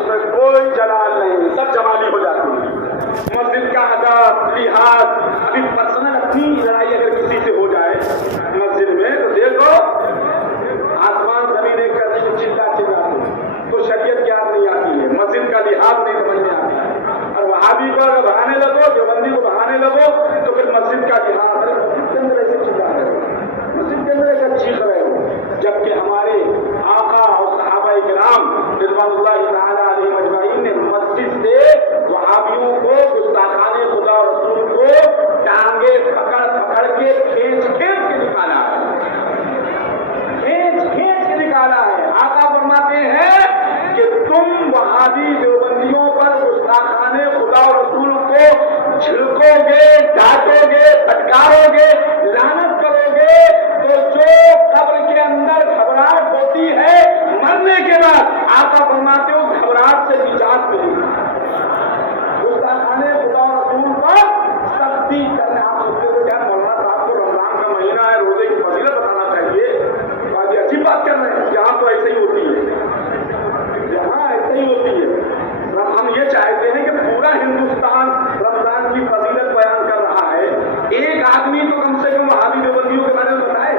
اس میں کوئی جلال نہیں، سب جمالی ہو جاتی ہے۔ مسجد کا ادب لحاظ، ابھی پرسنل اپنی لڑائی اگر کسی سے ہو جائے مسجد میں تو دیکھو آسمان زمین ایک کرنے کی چلاتے تو شریعت یاد نہیں آتی ہے، مسجد کا لحاظ نہیں سمجھ میں آتا ہے۔ اور وہابی کو اگر بہانے لگو، دیوبندی کو بہانے لگو تو پھر مسجد کا لحاظ، ارے مسجد کے اندر ایسے چلا رہے ہو، مسجد کے اندر ایسے چیخ رہے ہو، جبکہ ہمارے آقا اور صحابہ کرام رضوان اللہ تعالی علیہ اجمعین نے مسجد سے وہابیوں کو، گستاخان خدا اور رسول کو ٹانگے پکڑ پکڑ کے کھینچ کھینچ کے نکالا ہے، کھینچ کھینچ کے نکالا ہے۔ آقا فرماتے ہیں کہ تم وہابی دیوبندیوں پر گستاخان خدا اور رسول کو جھڑکو گے، ڈانٹو گے، پھٹکارو گے، لعنت کرو گے تو جو قبر کے اندر گھبراہٹ ہوتی ہے مرنے کے بعد، آقا فرماتے ہو گھبراہٹ سے نجات ملے گی۔ گستاخان خدا اور رسول پر سختی کرنا، آپ سوچتے ہو کیا مولانا صاحب کو رمضان کا مہینہ ہے، روزے کی فضیلت بتانا چاہیے، باقی اچھی بات کر رہے ہیں، یہاں تو ایسے ہی ہوتی ہے، یہاں ایسے ہی ہوتی ہے۔ ہم یہ چاہتے ہیں کہ پورا ہندوستان رمضان کی فضیلت بیان کر رہا ہے، ایک آدمی تو کم سے کم وہابی دیوبندیوں کے بارے میں بتائے،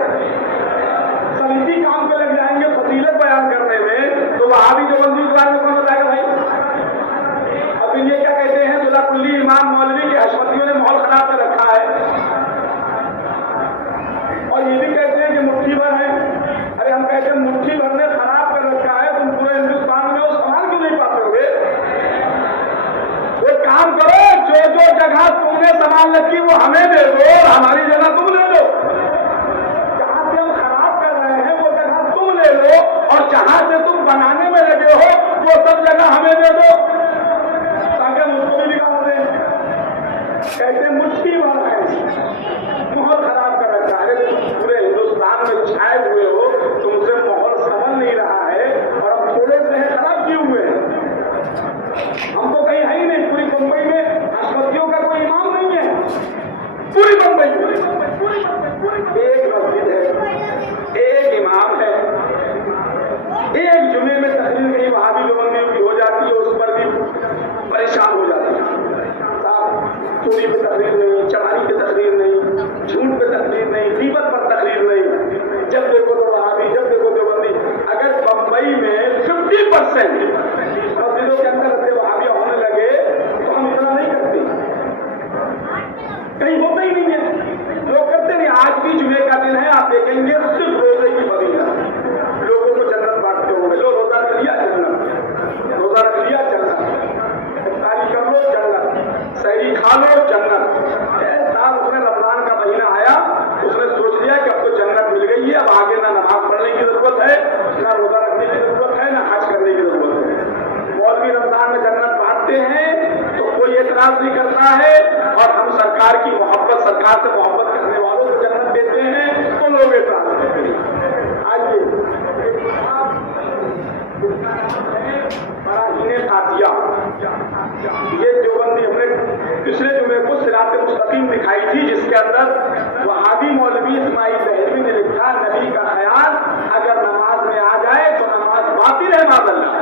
سب اسی کام پہ لگ جائیں گے فضیلت بیان کرنے میں، تو وہابی دیوبندیوں کے بارے میں کون بتائے گا بھائی؟ اب یہ کیا کہتے ہیں ضلع کلی امام مولوی کے حشمتیوں نے ماحول خراب کر رکھا ہے، اور یہ بھی کہتے ہیں کہ مٹھی بھر ہے۔ ارے ہم کہتے ہیں مٹھی بھر نے خراب کر رکھا ہے، تم پورے ہندوستان میں وہ سامان کیوں نہیں پاتے ہوئے؟ وہ کام کرو، جو جو جگہ تم نے سامان رکھی وہ ہمیں دے دو اور ہماری جگہ تم لے لو، جہاں سے ہم خراب کر رہے ہیں وہ جگہ تم لے لو، اور جہاں سے تم بنانے میں لگے ہو وہ سب جگہ ہمیں دے دو تاکہ ہم اس کو بھی نکال دیں۔ کہتے مٹھی بھر ہے، ماحول خراب کر رکھا ہے، پورے ہندوستان میں چھائے ہوئے ہو، تم سے ماحول سنبھل نہیں رہا ہے، اور ہم تھوڑے سے خراب کیے ہوئے ہیں، ہم تو کہیں ہے ہی نہیں، پوری بمبئی میں حشمتیوں کا کوئی امام نہیں ہے، پوری بمبئی ایک مسجد ہے، ایک امام ہے، ایک جمعے میں تقریر کہیں وہابی دیوبندیوں کی ہو جاتی ہے، اس پر بھی پریشان ہو جاتے ہیں، چوری پہ تقریر نہیں، چماری پہ تقریر نہیں، جھوٹ پہ تقریر نہیں، غیبت پر تقریر نہیں، جب دیکھو تو وہابی، جب دیکھو دیوبندی۔ اگر بمبئی میں 50% مسجدوں کے اندر وہابی ہونے لگے تو ہم اتنا نہیں کرتے، کہیں ہوتا ہی نہیں ہے، لوگ کرتے نہیں۔ آج بھی جمعے کا دن ہے، آپ دیکھیں گے صرف روزے کی فضیلت، لوگوں کو جنت بانٹتے ہوں گے، لو روزہ رکھ لیا جنت، روزہ رکھ لیا جنت، افطاری کر لو جنت، سحری کھا لو جنت۔ صاحب اس نے رمضان کا مہینہ آیا، اس نے سوچ لیا کہ اب تو جنت مل گئی ہے، اب آگے نہ نماز پڑھنے کی ضرورت ہے، نہ روزہ رکھنے کی ضرورت ہے، نہ حج کرنے کی ضرورت ہے۔ مولوی رمضان میں جنت بانٹتے ہیں تو کوئی اعتراض نہیں کرتا ہے، اور ہم سرکار کی محبت، سرکار سے محبت کرنے والوں کو جنت دیتے ہیں تو لوگ اعتراض کرتے ہیں۔ آئیے براہین عطیہ، یہ دیوبندی ہم نے پچھلے جمعے کو صراط مستقیم دکھائی تھی، جس کے اندر وہابی مولوی اسماعیل دہلوی نے لکھا، نبی کا خیال اگر نماز میں آ جائے تو نماز باطل ہے، معاذ اللہ،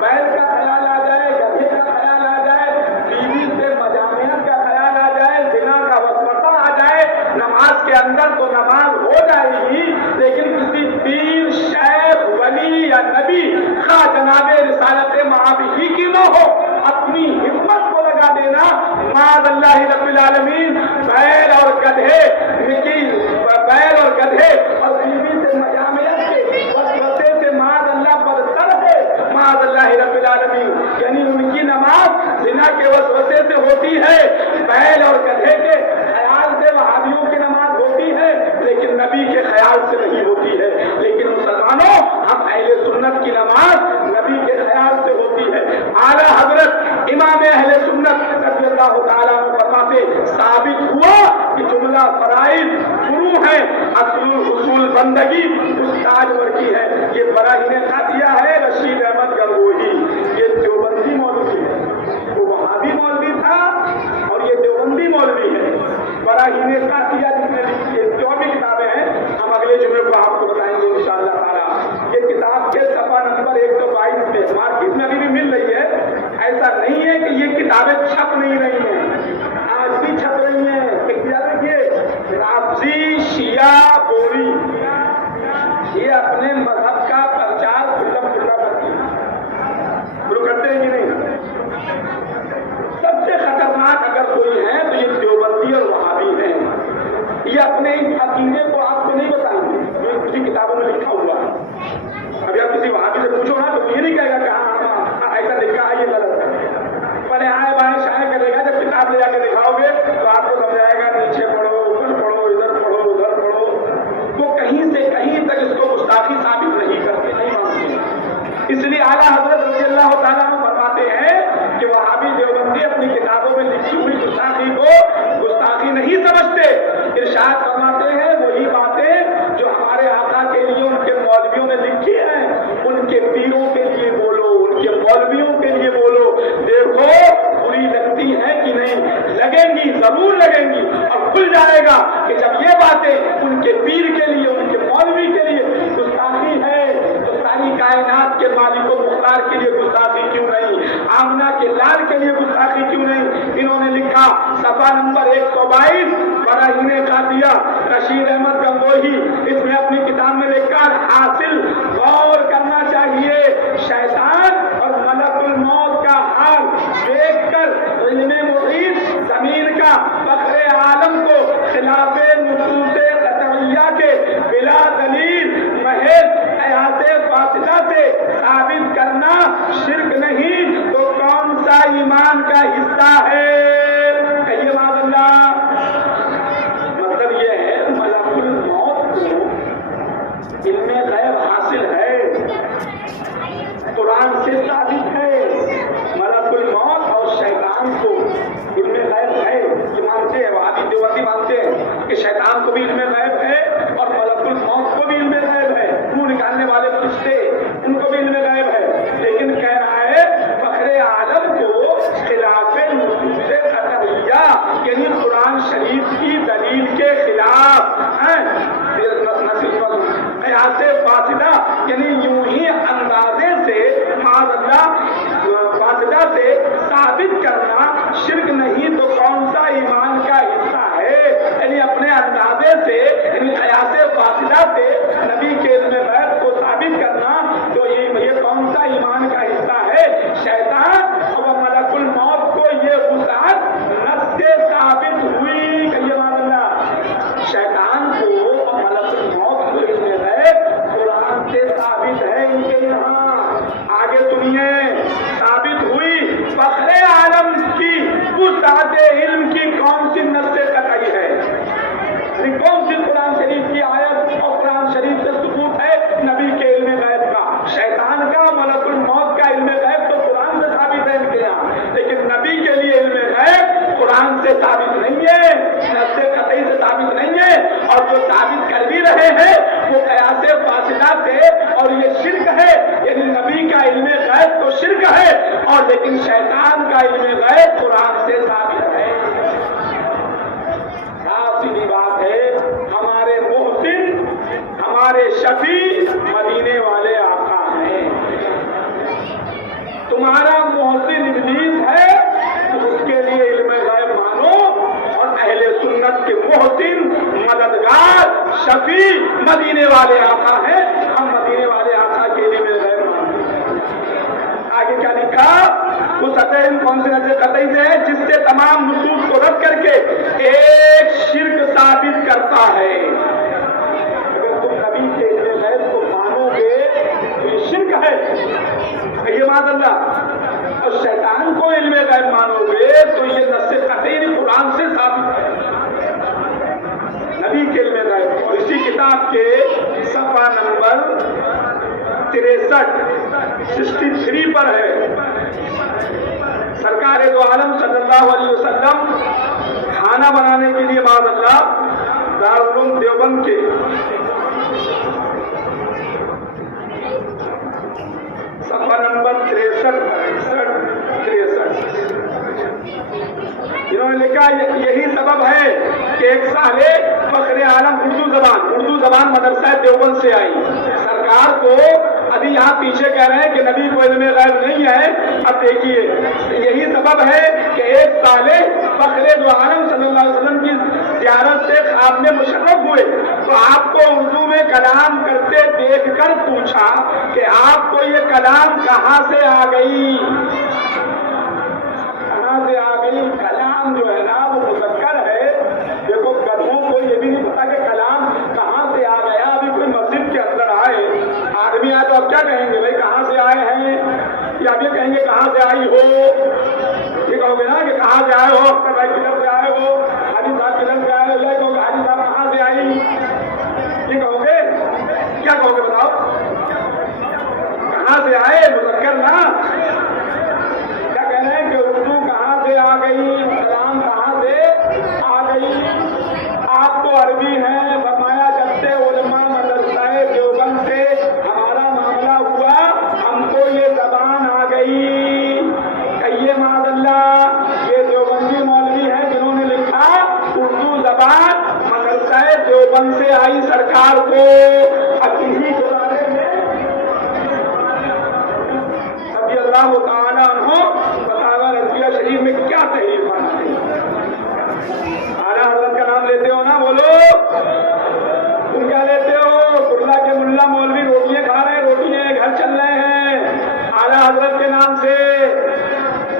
بیل کا خیال آ جائے، گدھے کا خیال آ جائے، بیوی سے مجامعت کا خیال آ جائے، زنا کا وسوسہ آ جائے نماز کے اندر تو نماز ہو جائے گی، لیکن کسی پیر، شیخ، ولی یا نبی خواہ جناب رسالت معابی ہی کی نہ ہو، اپنی ہمت کو لگا دینا، معاذ اللہ رب العالمین، بیل اور گدھے اور بیوی سے مجامعت کے وسوسے سے معاذ اللہ برتر ہے، معاذ اللہ رب العالمین، یعنی ان کی نماز زنا کے وسوسے سے ہوتی ہے، بیل اور گدھے کے خیال سے وہابیوں کی نماز ہوتی ہے، لیکن نبی کے خیال سے نہیں ہوتی ہے۔ لیکن مسلمانوں، ہم اہل سنت کی نماز نبی کے خیال سے ہوتی ہے۔ اعلیٰ حضرت امام اہل سنت رضی اللہ تعالیٰ عنہ فرماتے، ثابت ہوا کہ جملہ فرائض فروع ہے، اصل اصول بندگی استاد ورکی ہے۔ یہ براہین عطیہ ہے رشید احمد گنگوہی، یہ دیوبندی مولوی ہے، وہ وہابی مولوی تھا اور یہ دیوبندی مولوی ہے۔ براہین عطیہ جس نے لکھی ہے، جو بھی کتابیں ہیں ہم اگلے جمعے کو آپ کو بتائیں گے انشاءاللہ تعالیٰ۔ یہ کتاب کے صفحہ نمبر 122 میں مارکیٹ میں ابھی بھی مل رہی ہے۔ ये नहीं कहेगा कि हाँ ऐसा लिखा है, ये गलत है। पहले आए बाएं शाये करेगा, जब किताब ले जाकर दिखाओगे तो आपको समझाएगा नीचे पढ़ो, ऊपर पढ़ो, इधर पढ़ो, उधर पढ़ो। वो कहीं से कहीं तक इसको गुस्ताखी साबित नहीं करते, नहीं मानते। इसलिए आला हजरत रज़ी अल्लाह तआला अन्हु फरमाते हैं कि वहाबी देवबंदी अपनी किताबों में लिखी हुई गुस्ताखी को गुस्ताखी नहीं समझते। इरशाद फरमाते हैं वही बातें जो हमारे आका के लिए उनके मौलवियों ने लिखी हैं, उनके पीरों के लिए बोलो, उनके मौलवियों के लिए बोलो। देखो बुरी लगती है कि नहीं, लगेंगी, जरूर लगेंगी, और खुल जाएगा कि जब ये बातें उनके पीर के लिए, उनके मौलवी के लिए गुस्ताखी है तो सारी कायनात के मालिक मुख्तार के लिए गुस्ताखी क्यों नहीं, आमना के लाल के लिए गुस्ताखी क्यों नहीं। इन्होंने लिखा सफा नंबर 122 बराहीने कादिया, रशीद अहमद गंगोही, इसमें अपनी किताब में लिखा हासिल गौर करना चाहिए, शैतान और मलकुल मौत का हाल देखकर इल्मे मुहीत जमीन का फखरे आलम को खिलाफे नुसूसे कतइया के बिला दलील महज कयासे फासिदा से साबित करना शिर्क नहीं तो कौन सा ईमान का हिस्सा है। कहिए माज़अल्लाह। मतलब ये है मलकुल मौत को इल्मे गैब हासिल है, कुरान से साबित है। मलकुल मौत और शैतान को इल्मे गैब है, ये मानते हैं वहाबी देवबंदी मानते हैं कि शैतान को भी इल्मे गैब है और मलकुल मौत को भी इल्मे गैब है, मुंह निकालने वाले फरिश्ते उनको भी इल्मे गैब है। लेकिन कह रहा है फखरे आलम को खिलाफे नुसूसे कतइया यानी कुरान शरीफ की दलील के खिलाफ कयासे फासिदा यानी यूं ही अंदाजे से फासिदा से साबित करना शिर्क नहीं तो कौन सा ईमान का हिस्सा है। यानी अपने अंदाजे से यानी कयासे फासिदा से नबी के इल्मे गैब को साबित करना तो ये कौन सा ईमान का हिस्सा है। शैतान और मलकुल मौत को ये वुसाअत नस से साबित हुई। कहिए माज़अल्लाह। शैतान को और मलकुल मौत को इल्मे गैब कुरान से साबित है इनके यहाँ। आगे सुनिए, साबित हुई फखरे आलम की वुसाअत इल्म की कौन सी नस से कतई है, कौन सी कुरान शरीफ की आयत और कुरान शरीफ से सबूत है नबी के इल्मे गैब का। शैतान का मलकुल मौत का इल्मे गैब तो कुरान से साबित है इनके यहाँ, लेकिन नबी के लिए इल्मे गैब कुरान से साबित नहीं है, नस से कतई से साबित नहीं है। और जो साबित कर भी रहे हैं वो कयासे फासिदा से, और ये शिर्क है। यानी नबी का इल्मे गैब तो शिर्क है और लेकिन शैतान का इल्मे गैब कुरान से साबित है। साफ सीधी बात है। हमारे मोहसिन, हमारे शफी मदीने वाले आका हैं। तुम्हारा मोहसिन इब्लीस है तो उसके लिए इल्मे गैब मानो, और अहले सुन्नत के मोहसिन मददगार शफी मदीने वाले आका हैं। हम मदीने वाले आका के इल्मे गैब मानते हैं। आगे क्या लिखा, उस अतः कौन से नजर कतई से है जिससे तमाम नुसूस को रद्द करके एक शिर्क साबित करता है। अगर तुम नबी के इल्मे गैब को मानोगे तो ये शिर्क है। कहिए माज़अल्लाह। और शैतान को इल्मे गैब मानोगे तो ये नस्से कतई कुरान से साबित है नबी के इल्मे गैब। और इसी किताब के सफा नंबर 63 पर है, सरकार दो आलम सल्लल्लाहु अलैहि वसल्लम खाना बनाने के लिए माज़अल्लाह दारुल उलूम देवबंद के सफा नंबर 63 इन्होंने लिखा यही सबब है कि एक साले फखरे आलम उर्दू जबान मदरसा देवबंद से आई। सरकार को अभी यहाँ पीछे कह रहे हैं कि नबी को इल्मे गैब नहीं है। अब देखिए यही सबब है कि एक साले फखरे दो आलम सल्लल्लाहु अलैहि वसल्लम की ज़ियारत से ख्वाब में मुशर्रफ हुए तो आपको उर्दू में कलाम करते देखकर पूछा कि आपको ये कलाम कहाँ से आ गई, कहाँ से आ गई। कलाम जो है ना वो मुज़क्कर है। देखो गधों को ये भी नहीं पता कि कलाम कहाँ से आ गया। अभी कोई मस्जिद के अंदर आए आदमी आए तो अब क्या कहेंगे, भाई कहाँ से आए हैं, कहेंगे कहाँ से आई हो, ये कहोगे ना कि कहाँ से आए हो, अख्तर भाई किधर से आए हो, हाजी साहब किधर से आए हो, या कहोगे हाजी साहब कहाँ से आई, ये कहोगे, क्या कहोगे बताओ, कहाँ से आए, मुज़क्कर ना, क्या कह रहे हैं कि उर्दू कहाँ से आ गई, कलाम कहाँ से आ गई, आप तो अरबी हैं, फरमाया जब से उलमा मदरसाए देवबंद से हमारा मामला हुआ, हमको ये जबान आ गई, कहिए माज़अल्लाह, ये देवबंदी मौलवी है जिन्होंने लिखा उर्दू जबान मदरसाए देवबंद से आई सरकार को। अब इन्हीं के बारे में रज़ी अल्लाह तआला अन्हु फतावा रज़विया शरीफ में क्या तहरीर फरमाते हैं। आला हज़रत का नाम लेते हो ना, बोलो तुम क्या लेते हो, कुर्ला के मुल्ला मौलवी रोटियां खा रहे हैं, रोटियां घर चल रहे हैं आला हज़रत के नाम से,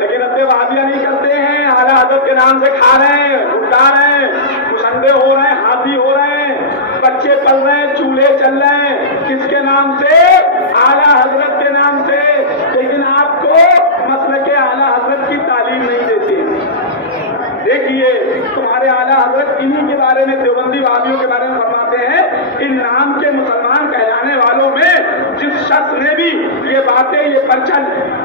लेकिन अब वहाबिया नहीं करते हैं, आला हज़रत के नाम से खा रहे हैं, उठा रहे हैं, मुसंदे हो रहे हैं, हाथी हो रहे हैं, बच्चे पल रहे हैं, चूल्हे चल रहे हैं, किसके नाम से, आला हज़रत के नाम से, लेकिन आपको मसलके आला हज़रत की तालीम नहीं देते। देखिए तुम्हारे आला हज़रत इन्हीं के बारे में, देवबंदी वहाबियों के बारे में फरमाते हैं, इन नाम के मुसलमान कहलाने वालों में जिस शख्स ने भी ये बातें, ये पर्चा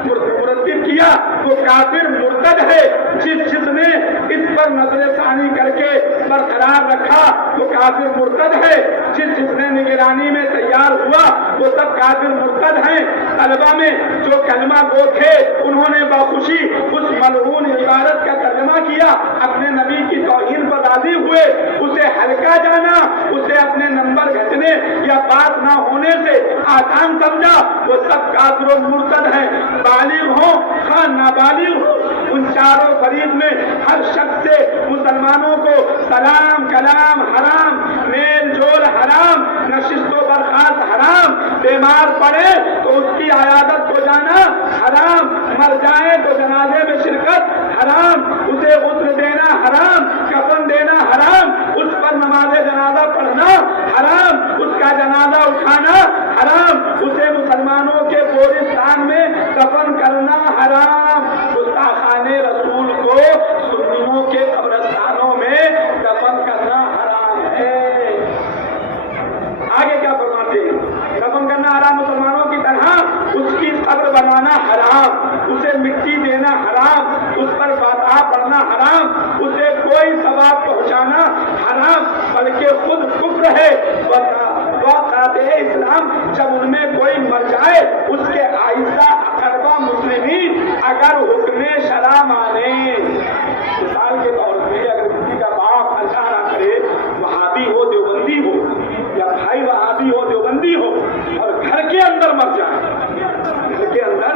मुरतब किया तो काफिर मुर्तद है, जिसने इस पर नजरसानी करके बरकरार रखा तो काफिर मुर्तद है, जिसने निगरानी में तैयार हुआ वो सब काफिर मुर्तद हैं। तलबा में जो कलमा गो थे उन्होंने बाखुशी उस मलऊन इबारत का तर्जमा किया, अपने नबी की तौहीन पर राजी हुए, उसे हल्का जाना, उसे अपने नंबर घटने या पास ना होने से आसान समझा, वो सब काफिर और मुर्तद हैं। बालिग हो खां नाबालिग हो, उन चारों फरीद में हर शख्स से मुसलमानों को सलाम कलाम हराम, मेल जोल हराम, नशिस्तो बर्खास्त हराम, बीमार पड़े तो उसकी आयादत को जाना हराम, मर जाए तो जनाजे में शिरकत हराम, उसे गुस्ल देना हराम, कफन देना हराम, उस पर नमाज जनाजा पढ़ना हराम, उसका जनाजा उठाना हराम, उसे मुसलमानों के गोरिस्तान में दफन करना हराम, गुस्ताखाने रसूल को सुन्नियों के कब्रिस्तानों में दफन करना हराम है। आगे क्या फरमाते हैं, दफन करना हराम मुसलमानों की तरह, उसकी कब्र बनाना हराम, उसे मिट्टी देना हराम, उस पर फातिहा पढ़ना हराम, उसे कोई सवाब पहुंचाना हराम, बल्कि खुद कुफ्र है। इस्लाम जब उनमें कोई मर जाए उसके आइज़ा अकरबा मुस्लिमीन अगर हुक्मे शरा माने, मिसाल के तौर पे अगर किसी का बाप अल्लाह ना करे वहाबी हो देवबंदी हो, या भाई वहाबी हो देवबंदी हो, और घर के अंदर मर जाए, घर के अंदर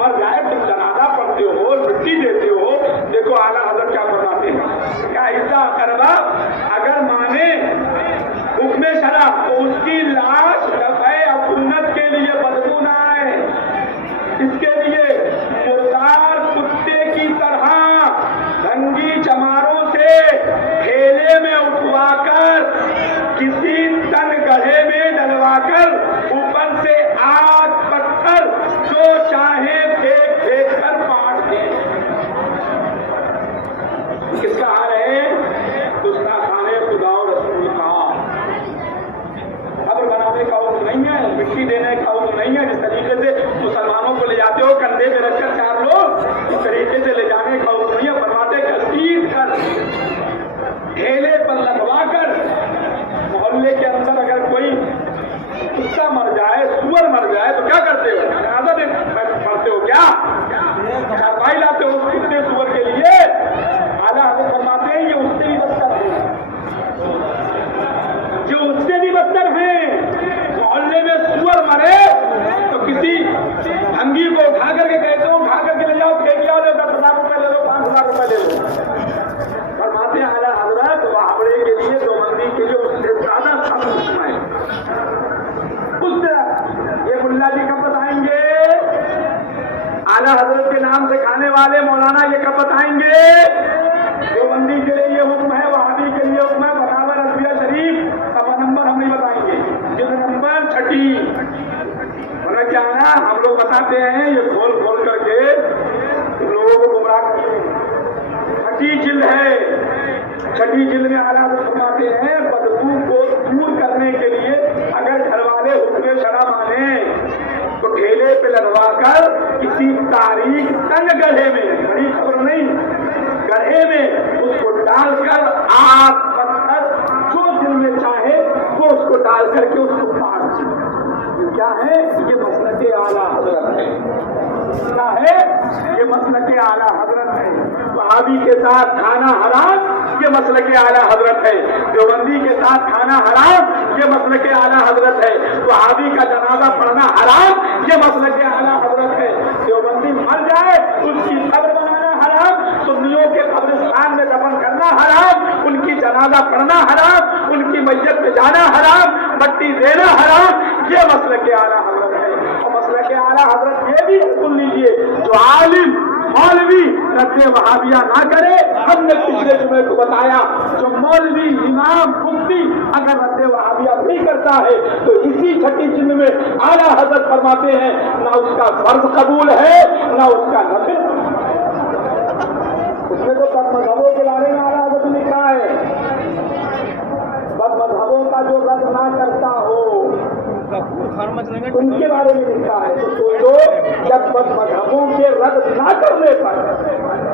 मर जाए, तुम जनाजा पढ़ते हो, मिट्टी देते हो, देखो आला हज़रत क्या फरमाते हैं, क्या आइज़ा अकरबा अगर माने हुक्मे शरा तो उसकी लाश दफ़े अफूनत के लिए बदबू ना आए, इसके लिए मुर्दार कुत्ते की तरह रंगी चमारों से ठेले में उठवाकर किसी तन गढ़े में डलवाकर ऊपर से आग पत्थर जो चाहे फेंक फेंक कर पाट दे। किसका हाल है, गुस्ताखाने खुदा और रसूल का। कब्र बनाने का हुक्म नहीं है, मिट्टी देने का हुक्म नहीं है, जिस तरीके से मुसलमानों को ले जाते हो कंधे पे रखकर चार लोग, इस तरीके से ले जाने का हुक्म नहीं है। फरमाते घसीट कर ठेले पर लगवा कर, मोहल्ले के अंदर अगर कोई कुत्ता मर जाए, सुअर मर जाए तो क्या करते हो, जनाजा पढ़ते हो, क्या चारपाई लाते हो उस कुत्ते सुअर के लिए। आला हज़रत फरमाते हैं ये उससे भी बदतर है, जो उससे भी बदतर है। मोहल्ले में सुअर मरे तो किसी भंगी को उठा करके कहते हो, उठा करके ले जाओ, फेंक जाओ, 10,000 रुपए ले लो, 5,000 रुपए ले लो। फरमाते हैं आला हज़रत वहाबड़े के लिए, देवबंदी के लिए उससे ज्यादा सख्त है। उससे ये मुल्ला जी कब बताएंगे, आला हज़रत के नाम से खाने वाले मौलाना ये कब बताएंगे, देवबंदी के लिए ये हुक्म है, वहाबी के लिए हुक्म है, फतावा रज़विया शरीफ सफा नंबर हम नहीं बताएंगे, जिस नंबर 6 क्या ना हम लोग बताते हैं, ये खोल खोल करके लोगों को गुमराह करते हैं। छठी जिल्द है, छठी जिल्द में आला फरमाते हैं बदबू को दूर करने के लिए अगर घर वाले हुक्म शरा माने तो ठेले पे लगवा कर किसी तारीख तंग गड्ढे में, बड़ी खबर नहीं, गड्ढे में उसको डालकर आग पत्थर जो दिल में चाहे वो उसको डाल करके उसको फाड़ दे। क्या है ये मसलक आला हजरत है, क्या है ये मसलक आला हजरत है। वहाबी के साथ खाना हराम ये मसलक आला हजरत है, देवबंदी के साथ खाना हराम ये मसलक आला हजरत है, वहाबी का जनाजा पढ़ना हराम ये मसलक आला हजरत है। देवबंदी मर जाए उसकी कब्र बनाना हराम, सुन्नियों के कब्रिस्तान में दफन करना हराम, उनकी जनाजा पढ़ना हराम, उनकी मैयत में जाना हराम, मट्टी देना हराम, ये मसलक आला हजरत है। और मसलक आला हजरत ये भी सुन लीजिए, जो आलिम मौलवी रद्द वहाबिया ना करे, हमने पिछले जुमे को बताया, जो मौलवी इमाम मुफ्ती अगर रद्द वहाबिया नहीं करता है तो इसी छठी जिल्द में आला हजरत फरमाते हैं ना उसका फर्ज कबूल है ना उसका नफिल। उसमें तो सब मजहबों के बारे में आला हजरत ने लिखा है, सब मजहबों का जो रद्द ना करता हो उनके बारे में लिखा है। तो सोचो जब बद मजहबों के रद्द ना करने पर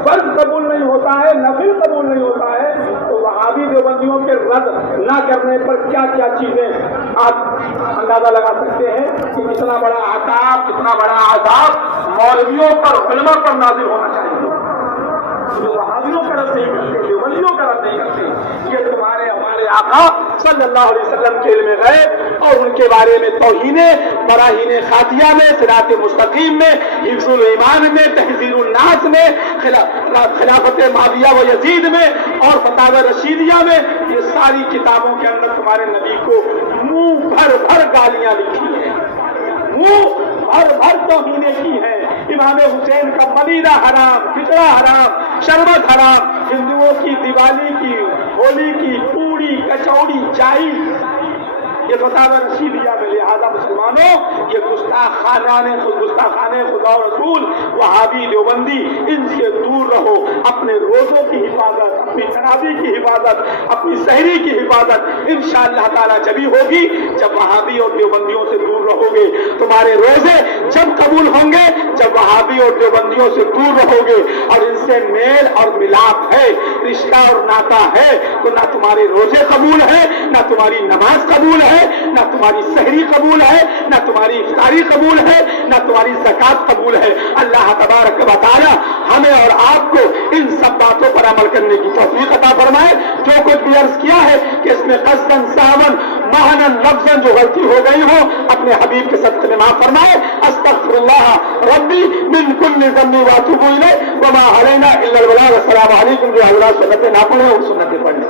फर्ज कबूल नहीं होता है, नफिल कबूल नहीं होता है, तो वहाबी देवबंदियों के रद्द ना करने पर क्या क्या चीजें आप अंदाजा लगा सकते हैं कि कितना बड़ा आताब, कितना बड़ा आजाब मौलवियों पर, उलमा पर नाजिल होना चाहिए। जो वहाबियों का रद्द नहीं करते, देवबंदियों का रद्द नहीं करते, ये तुम्हारे हमारे आका सल्लल्लाहु अलैहि वसल्लम के इल्म गैब और उनके बारे में तौहीने बराहीने खातिया में, सिरात मुस्तकीम में, हिफ्जुल ईमान में, तहजीरुन नास में, खिलाफत माविया व यजीद में और फतावा रशीदिया में, ये सारी किताबों के अंदर तुम्हारे नबी को मुंह भर भर गालियां लिखी है, मुंह भर भर तौहीने की है। इमाम हुसैन का मलीदा हराम, खिचड़ा हराम, शरबत हराम, हिंदुओं की दिवाली की, होली की, पूड़ी कचौड़ी चाई, ये फतावा रशीदिया में। लिहाजा मुसलमानों ये गुस्ताखाने खुदा और रसूल वहाबी देवबंदी, इनसे दूर रहो। अपने रोजों की हिफाजत, अपनी तरावी की हिफाजत, अपनी सहरी की हिफाजत इंशाअल्लाह ताला जब होगी जब वहाबी और देवबंदियों से दूर रहोगे। तुम्हारे रोजे जब कबूल होंगे जब वहाबी और देवबंदियों से दूर रहोगे और इनसे मेल और मिलाप है, रिश्ता और नाता है, तो ना तुम्हारे रोजे कबूल है, ना तुम्हारी नमाज कबूल है, ना तुम्हारी सहरी कबूल है, ना तुम्हारी इफ्तारी कबूल है, ना तुम्हारी ज़कात कबूल है। अल्लाह तबारक व तआला हमें और आपको इन सब बातों पर अमल करने की तौफीक अता फरमाए। जो कुछ भी अर्ज किया है कि इसमें कसदन सावन महनन लफ्जन जो गलती हो गई हो अपने हबीब के सदक़े में माफ फरमाए। अस्तगफिरुल्लाह रब्बी मिन कुल्लि ज़म्बि व अतूबु इलैहि व मा अलैना इल्ला अल बलाग। अस्सलामु अलैकुम। जो हज़रात सुन्नतें ना पढ़े और सुन्नतें पढ़ लें।